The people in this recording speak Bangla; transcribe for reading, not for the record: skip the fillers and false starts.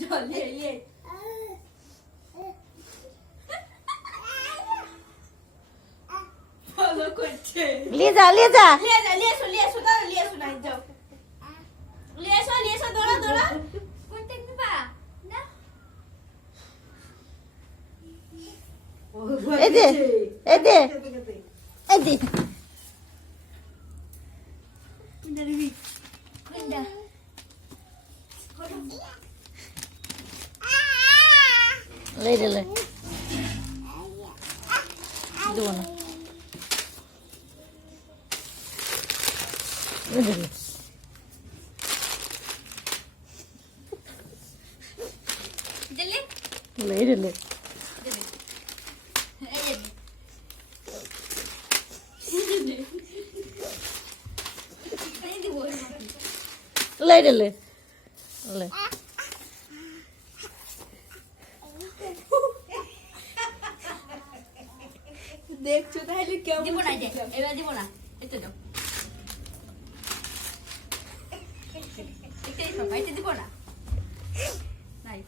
জল নিয়ে ফলো করছে লিয়ে যা লিয়ে এসো না যাও লিয়ে এসো দৌড়া কোনটা নিবা না এই দে এই দে এই দে কোনটা নিবি কোনটা লই দে লই দেবো না লই দে জেলে লই দে লই লই দে লই লই দেখছো তাহলে কেমন দিব না যে এবার দিব না এটা দাও এটাই সব এটা দিব না নাই